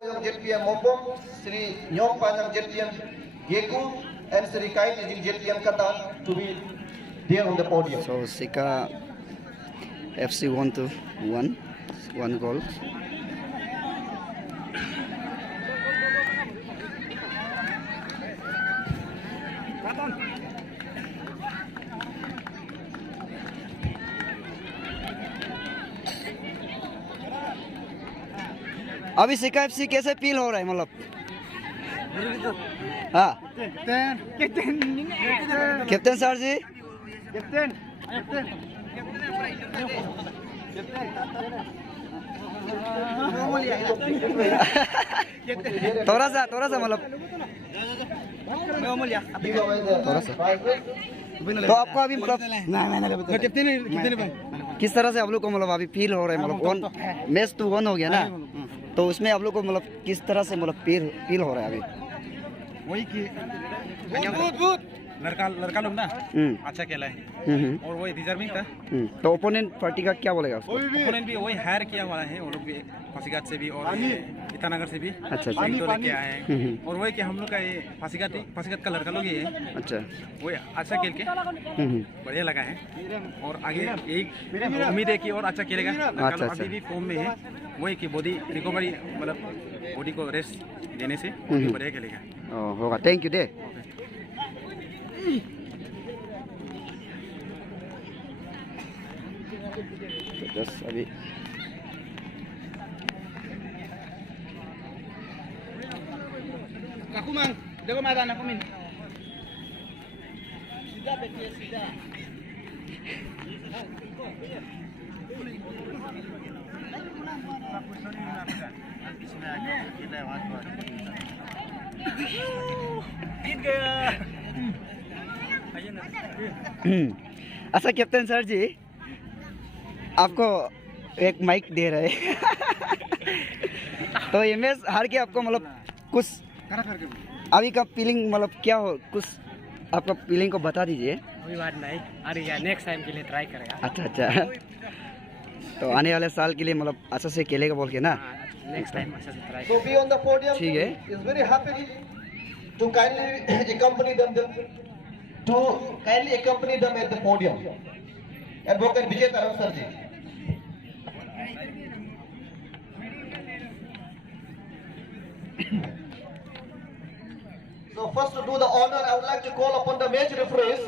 JPM Mopom, Sri Nyong Panang JPM Geku, and Sri Kait JPM Katan to be there on the podium. So Sika FC 1-1, one goal. अभी सिका FC कैसे feel हो रहा है मतलब हाँ captain sir जी थोड़ा सा मतलब थोड़ा सा तो आपको अभी मतलब किस तरह से आप लोग को मतलब अभी फील हो रहा है मतलब वन मैच तो वन हो गया ना तो उसमें आप लोग को मतलब किस तरह से मतलब फील हो रहा है अभी वही कि लड़का लोग ना अच्छा खेला है और वही डिजर्विंग था। तो ओपोनेंट पार्टी का क्या बोलेगा उसको? ओपोनेंट भी वही हायर किया हुआ है, वो लोग भी पासीघाट से भी और ईटानगर से भी अच्छा तो लेके आए हैं और वही कि हम लोग का ये पासीघाट का लड़का लोग ही है। अच्छा वही अच्छा खेल के बढ़िया लगा है और आगे यही उम्मीद है कि और अच्छा खेलेगा। लड़का लोग अभी भी फॉर्म में है, वही कि बॉडी रिकवरी मतलब बॉडी को रेस्ट देने से बढ़िया खेलेगा। होगा। Thank you they. बस अभी aku mang jago mata aku min sudah betul sudah अच्छा कैप्टन सर जी आपको एक माइक दे रहे हैं तो ये मैच हार के आपको मतलब कुछ अभी का फीलिंग मतलब क्या हो कुछ आपका फीलिंग को बता दीजिए। कोई बात नहीं, अरे यार नेक्स्ट टाइम के लिए ट्राई करेगा। अच्छा तो आने वाले साल के लिए मतलब अच्छा से खेलेगा बोल के ना नेक्स्ट टाइम अच्छा से try So be on the podium. ठीक है। Is very happy to kindly accompany them at the podium. Advocate Vijay Taram Sarji. So first to do the honor, I would like to call upon the match referees,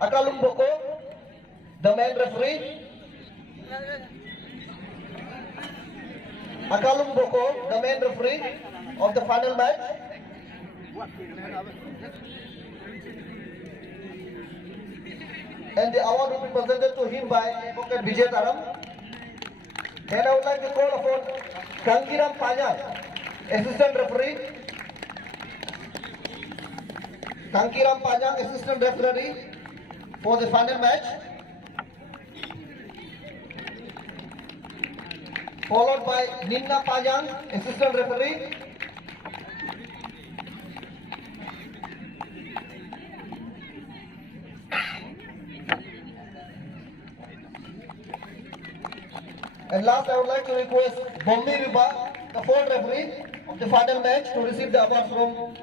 Akalum Boko, the main referee, Akalum Boko, the main referee of the final match. And the award will be presented to him by Advocate Vijay Taram. Then I would like to call upon Kankiram Panyal, assistant referee. Kankiram Panyal, assistant referee for the final match. Followed by Ninna Panyal, assistant referee. And last, I would like to request Bombi Riba, the fourth referee of the final match, to receive the award from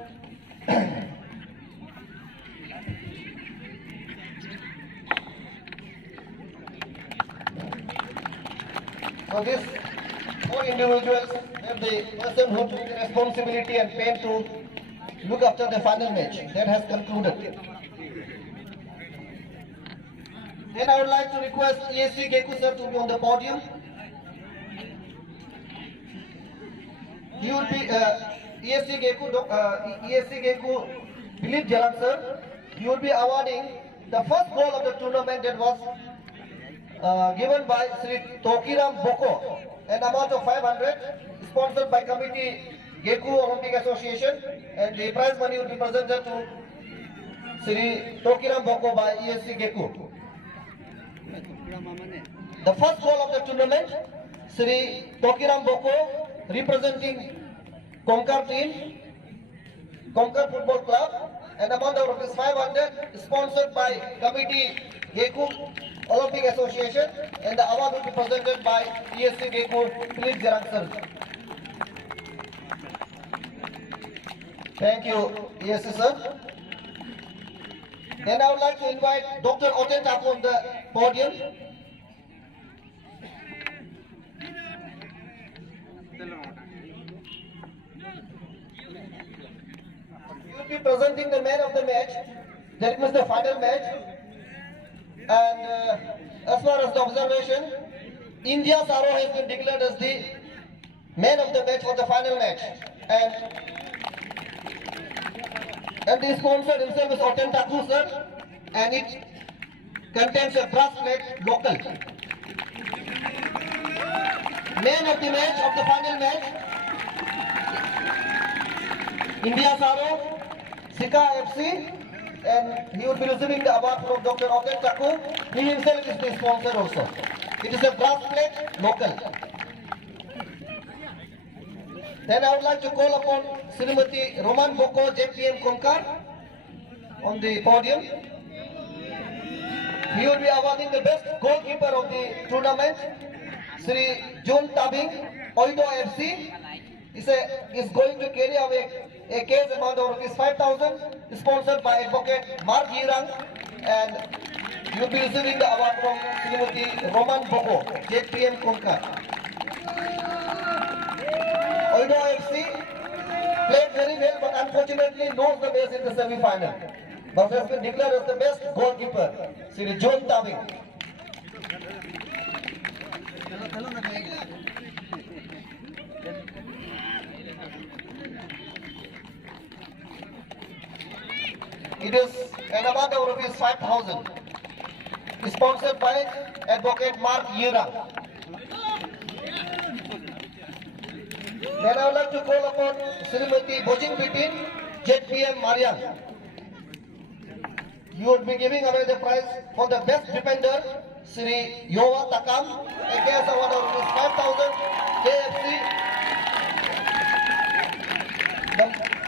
So these four individuals have the person who took the responsibility and pain to look after the final match that has concluded. Then I would like to request ESC Geku sir to be on the podium. He will be ESC Geku Philip Jalan sir. He will be awarding the first goal of the tournament that was given by Sri Tokiram Boko, an amount of 500, sponsored by committee Geku Olympic Association, and the prize money will be presented to Sri Tokiram Boko by ESC Geku. The first goal of the tournament, Sri Tokiram Boko, representing Konkar team, Konkar Football Club, an amount of Rs 500, sponsored by committee Geku Olympic Association, and the award will be presented by ESC Geku Philip Jarang sir. Thank you, ESC sir. Then I would like to invite Dr. Oten Taku on the podium. He will be presenting the man of the match. That was the final match. And as far as the observation, India's Aro has been declared as the man of the match for the final match. And the sponsor himself is Oten Taku sir, and it contains a brass plate local. Man of the match of the final match, India's Aro, Sika FC, and he will be receiving the award from Dr. Oten Taku. He himself is the sponsor also. It is a brass plate local. Then I would like to call upon Srimati Roman Boko JPM Konkar on the podium. He will be awarding the best goalkeeper of the tournament, Sri Jun Tabing, Oido FC. Is going to carry away a case amount of rupees 5,000, sponsored by Advocate Mark Yirang, and he will be receiving the award from Srimati Roman Boko JPM Konkar. Oido FC played very well, but unfortunately lost the base in the semi-final. But has been declared as the best goalkeeper, Sri John Tabing. It is an amount of rupees 5,000, sponsored by Advocate Mark Yira. Then I would like to call upon Srimati Bojing Bitin, JPM Marian. You would be giving away the prize for the best defender, Sri Yova Takam, a cash award of rupees 5,000, KFC.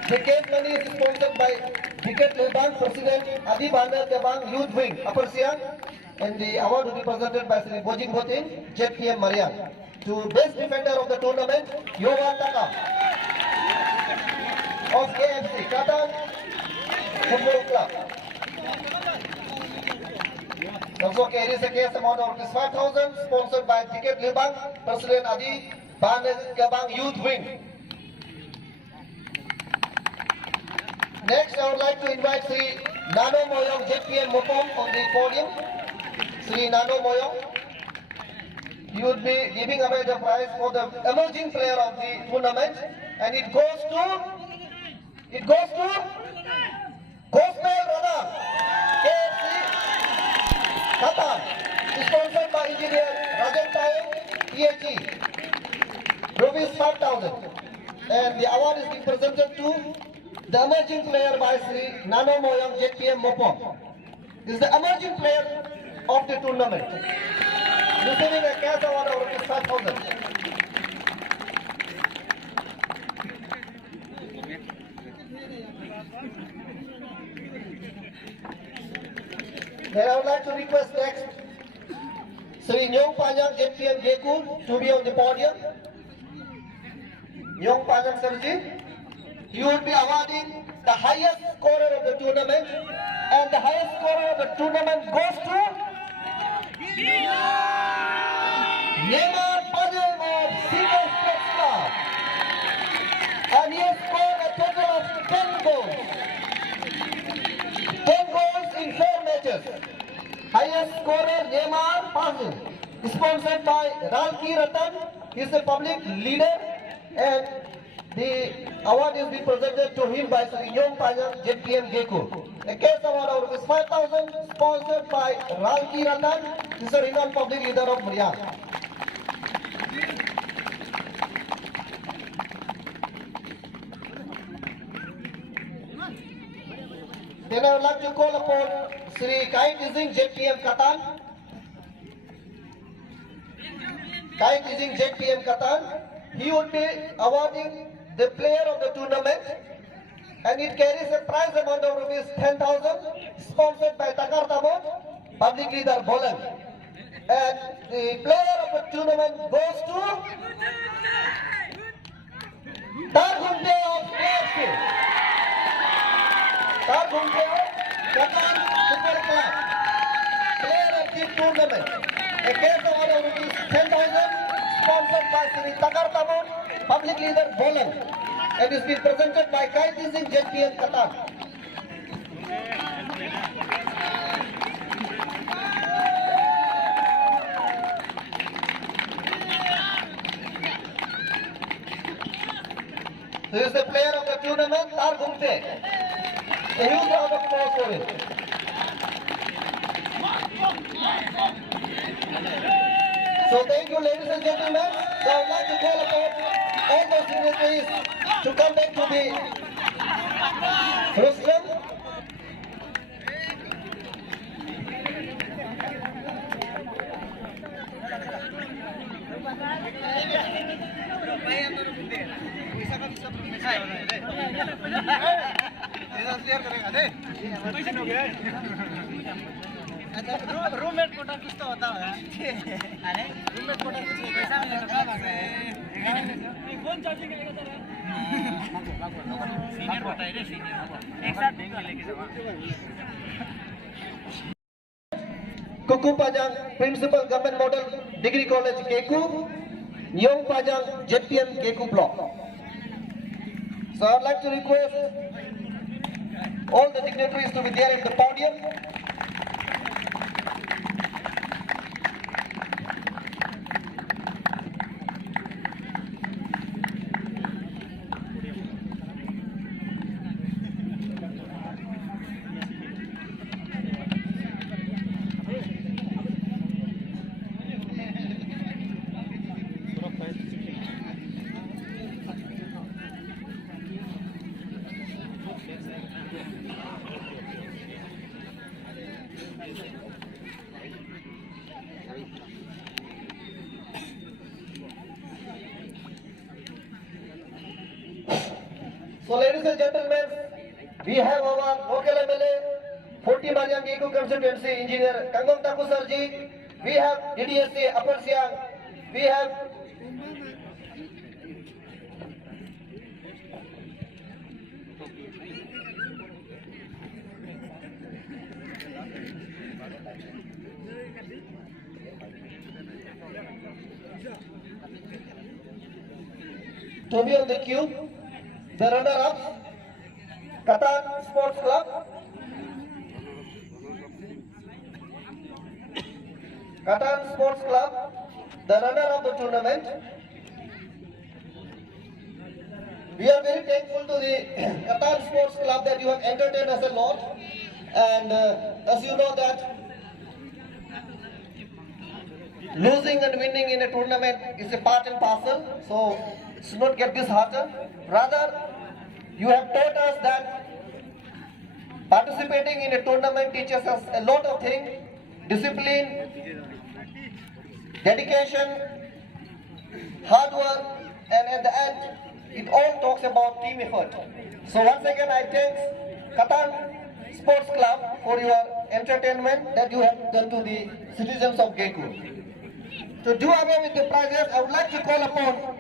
The case money is sponsored by Diket Lebang, President Adi Bandar Kebang Youth Wing, Upper Siang, and the award will be presented by Sri Bojing Bitin, JPM Marian. To best defender of the tournament, Yova Takam of KFC, Katan Football Club. Also carries a case amount of 5,000, sponsored by Diket Lebang, President Adi Bandar Kebang Youth Wing. Next, I would like to invite Sri Nano Moyong JPM Mopom on the podium. Sri Nano Moyong. He would be giving away the prize for the emerging player of the tournament, and it goes to Gospel Radar, KFC Qatar, sponsored by Engineer Rajan Tayyip, PhD, rupees 5,000. And the award is being presented to the emerging player by Sri Nano Moyang JPM Mopom. This is the emerging player of the tournament, receiving a cash award of rupees 5,000. Then I would like to request next Sri Nyong Panyang JPM Geku to be on the podium. Nyong Panyang Sarji. He will be awarding the highest scorer of the tournament, and the highest scorer of the tournament goes to Neymar Padel of Sika Sports Club, and he has scored a total of 10 goals. 10 goals in 4 matches. Highest scorer Neymar Padel, sponsored by Ralki Ratan. He is a public leader, and the award is being presented to him by Sri Nyong Panyang JPM Geku. A case award of rupees 5,000, sponsored by Ralki Ratan. This is a renowned public leader of Muryan. Then I would like to call upon Sri Kai Tizing JPM Katan. Kai Tizing JPM Katan. He would be awarding the player of the tournament, and it carries a prize amount of rupees 10,000, sponsored by Takar Tabot, public leader Bolan. And the player of the tournament goes to Targumte of AFC. Targumte of Qatar Football Club. Player of the tournament. A case award of rupees 10,000 sponsored by Sri Takar Tamun, public leader Bolan, and is being presented by Kaiti Singh JPN Qatar. He is the player of the tournament, Targumte. A huge round of applause for him. So thank you, ladies and gentlemen. So I would like to call upon all those dignitaries to come back to the rostrum. Roommate Kota कुछ तो होता है अरे roommate Kota कुछ पैसा मिलेगा phone charging लेके senior Kota है सीनियर एक साथ देंगे लेके जाओ Kuku Pajang, Principal Government Model Degree College, Keku, Nyong Pajang, JPM, Keku Block. So I would like to request all the dignitaries to be there at the podium. So ladies and gentlemen, we have our local MLA, 40 Mariam Geku constituency engineer Kangong Taku Sarji. We have DDSA Upper Siang. We have to be on the queue, the runner-ups, Qatar Sports Club, Qatar Sports Club, the runner of the tournament. We are very thankful to the Qatar Sports Club that you have entertained us a lot, and as you know that losing and winning in a tournament is a part and parcel, so do not get disheartened. Rather, you have taught us that participating in a tournament teaches us a lot of things: discipline, dedication, hard work, and at the end, it all talks about team effort. So once again, I thank Qatar Sports Club for your entertainment that you have done to the citizens of Geku. To do away with the prizes, I would like to call upon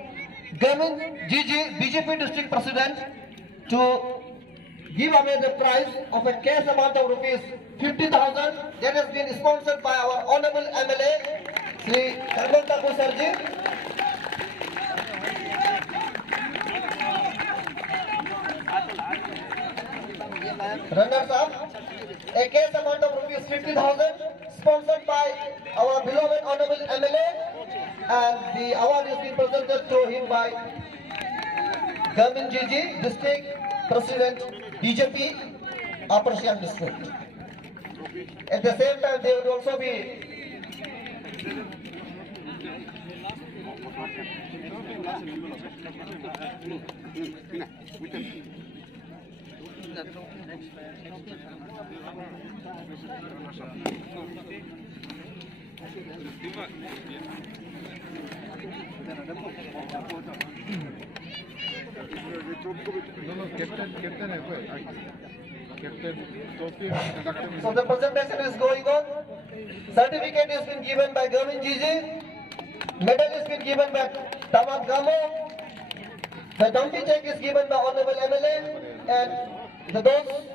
Gamin Gigi, BJP District President, to give away the prize of a cash amount of rupees 50,000 that has been sponsored by our Honorable MLA, Sri Kangong Taku Sarji. Runners up, a cash amount of rupees 50,000 sponsored by our beloved Honorable MLA, and the award is being presented to him by Gamin Gigi, District President, BJP, Upper Siang District. At the same time, they would also be captain है कोई So the presentation is going on. Certificate has been given by Government Gigi. Medal has been given by Tamat Gamo. The dumpy check is given by Honorable MLA. And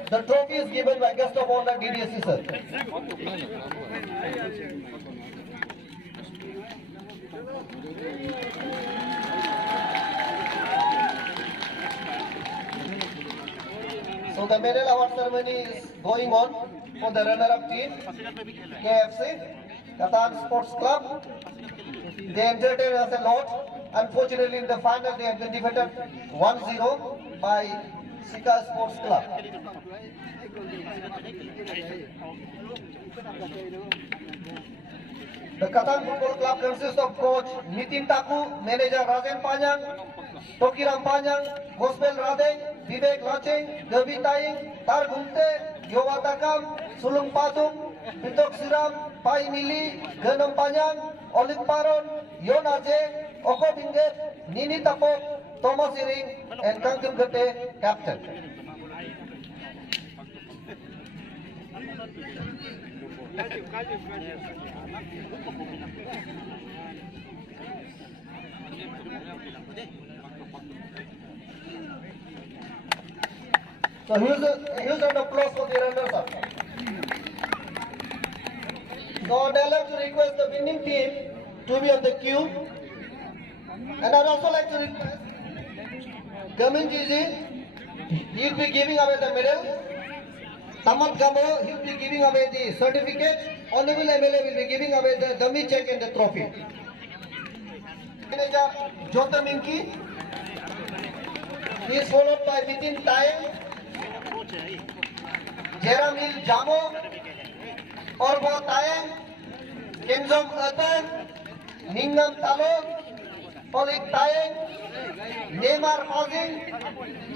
the trophy is given by Guest of Honor DDSC sir. So the medal award ceremony is going on for the runner-up team, KFC, Katan Sports Club. They entertained us a lot. Unfortunately, in the final, they have been defeated 1-0 by Sika Sports Club. The Katan Football Club consists of coach Nitin Taku, manager Rajan Panyang, Tokiram Panyang, Gospel Radeng, Vivek Lacheng, Gavi Taing, Tar Gumte, Yowa Takam, Sulung Patung, Pitok Siram, Pai Mili, Ganam Panyang, Olik Paron, Yon Ajay, Oko Binget, Nini Tapok, Thomas Iring, and Kangkim Gate, captain. So here's an applause for the runners-up. So I'd like to request the winning team to be on the queue. And I'd also like to request Gamin Gigi, he'll be giving away the medal. Tamat Gamo, he'll be giving away the certificate. Honorable MLA will be giving away the dummy check and the trophy. Manager Jota Minki, he is followed by Nitin Tayan, Jeramil Jamo, Orbo Tayan, Kenzom Atan, Ningam Talon, Olik Tayan, Neymar Fazin,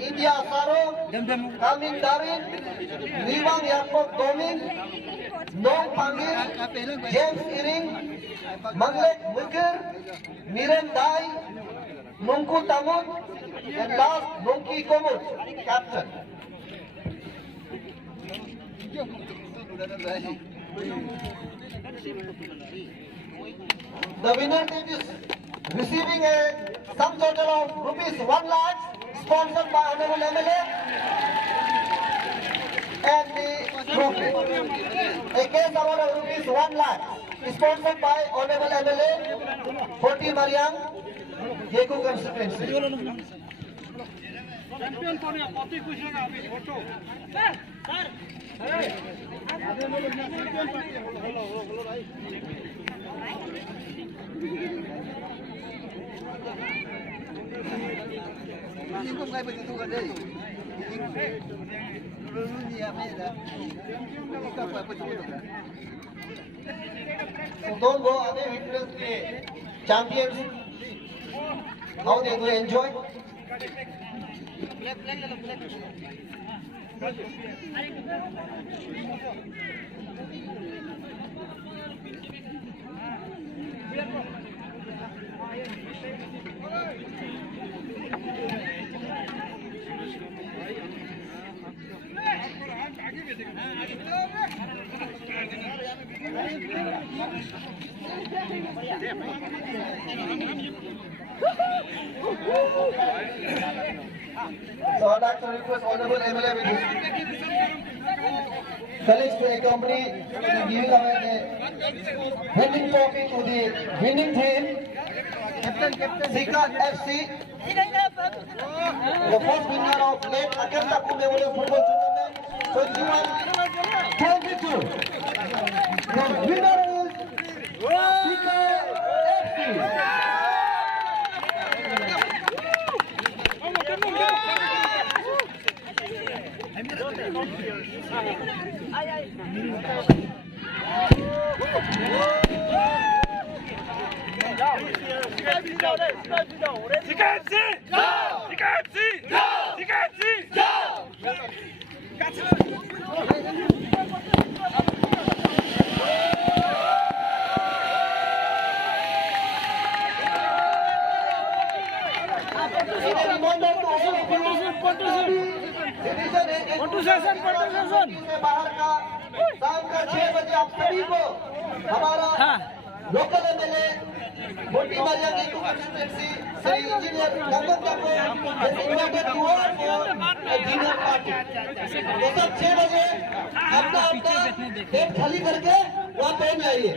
India Saro, Kamin Darin, Niwang Yakov Domin, Nong Pangil, James Iring, Manglek Mukir, Miran Dai, Nungku Tamun, and last Nungki Komut, captain. The winner team is receiving a sum total of rupees 1 lakh, sponsored by Honorable MLA, and the trophy. A case award of rupees 1 lakh, sponsored by Honorable MLA, 40 Mariam, Jeku constituency. So don't go away, witness the champions, how they will enjoy. So I'd like to request Honorable MLA with his colleagues to accompany the giving away the winning trophy to the winning team, Sika FC, the first winner of late Akantaku Memorial Football Tournament 21-22. The winner is Sika FC. Decision है से बाहर का शाम का 6 बजे आप सभी को हमारा लोकल एमएलए मोटी मारिया की कंस्टिट्यूएंसी श्री इंजीनियर गंगन को invited to all for dinner party. तो सब 6 बजे अपना पेट खाली करके वहाँ पे जाइए।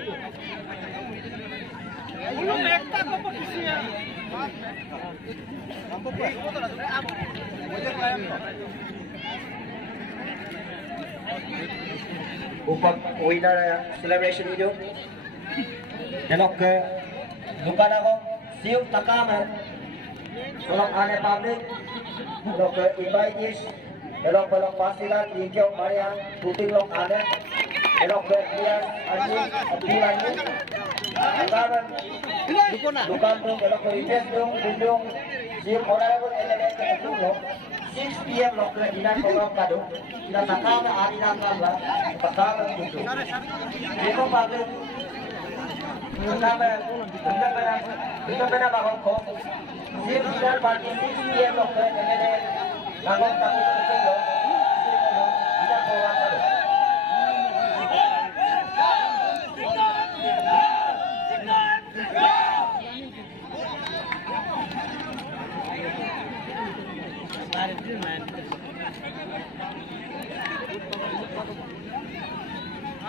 Upang winner celebration video. Janok ke dukaan ako siung takama. Tolong ane public. Janok ke invitees. Janok balok pasilan hijau Maria puting lok ane. Janok ke dia aji lagi. Dukaan tu janok ke invest dong bindung siung orang pun elok ke dulu. 6 PM lok ke dinan program kado. Kita takama hari nakam lah. Takama itu. Eko public. Kita pernah bangun kok. Sip dan pagi 6 PM lok ke elok. Bangun tapi itu lok. Kita program kado.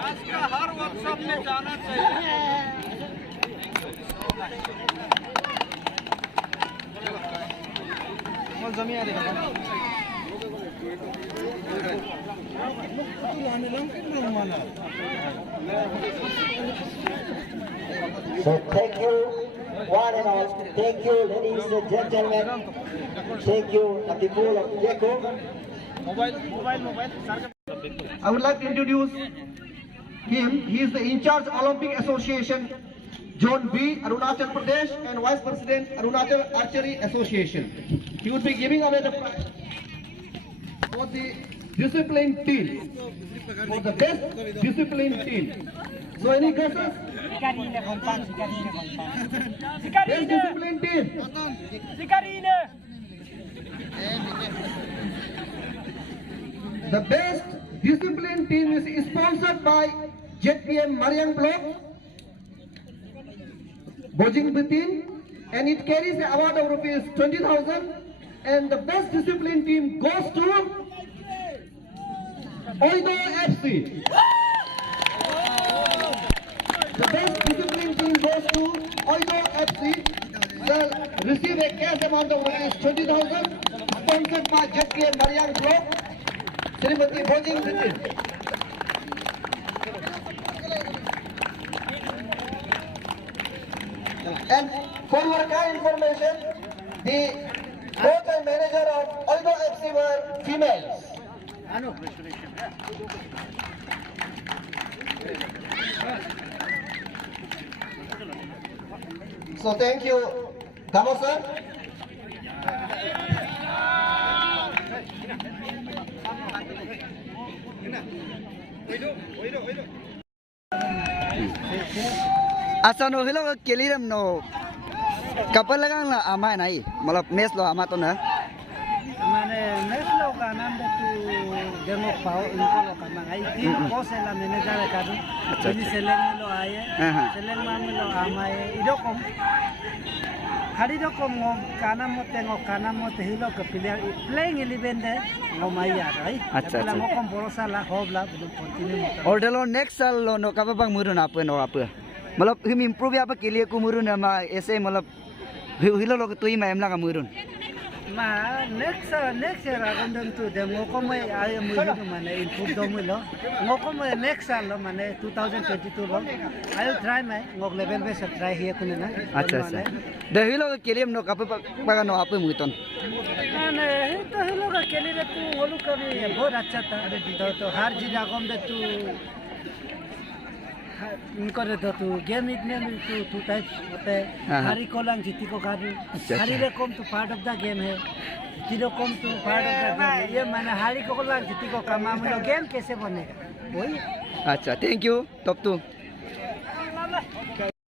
आज का हर workshop में जाना चाहिए। So thank you one and all. Thank you ladies and gentlemen. Thank you the people of Jeko. I would like to introduce him. He is the in charge Olympic Association, Zone B, Arunachal Pradesh, and Vice President Arunachal Archery Association. He would be giving away the prize for the discipline team, for the best discipline team. So any guesses? Best discipline team. The best discipline team is sponsored by JPM Mariang Block, Bojing Bitin, and it carries the award of rupees 20,000. And the best discipline team goes to Oido FC. The best discipline team goes to Oido FC. They'll receive a cash amount of rupees 20,000, sponsored by JPM Mariang Block. Srimati Bojing Bitin. And for your kind information, the coach and manager of Oido FC were females. So thank you, Damo sir. अच्छा no हिलो केलीरम no couple लगा ना आमा नहीं मतलब mess लो आमा तो ना माने नेस लोग का नाम दे तू डेमो पाओ इनको लोग का मंगाई थी कोस है ला मैनेजर का दूँ जिस सेलेन में लो आए सेलेन में लो आमाए इधर कम hari do ko mo kana mo te hilo ka playing 11 de mo maya rai अच्छा अच्छा mo kom borosa la hobla belum continue mo और डेलो नेक्स्ट साल लो नो कब बंग मुरुन आप नो आप मतलब हम इम्प्रूव आप के लिए को मुरुन मा ऐसे मतलब हिलो लोग तो ही मैं एमला का मुरुन ma next year agandam tu de mo ko mo ay mo hido mane improve do mo lo mo ko mo next year lo mane 2022 lo I will try my ngok level be try here kunena अच्छा अच्छा de हिलो के लिए no कब बंग no आप मुतन माने तो हिलो का के लिए तू बोलू कभी बहुत अच्छा था तो हर चीज आगम दे तू इनको दे तू गेम इतने में तू टाइप्स होते हैं हरी कोलंग जीती को काटू हरी रे कम तो पार्ट ऑफ द गेम है जीरो कम तो पार्ट ऑफ द गेम है ये मैंने हरी कोलंग जीती को काम गेम कैसे बनेगा वही अच्छा थैंक यू तब तो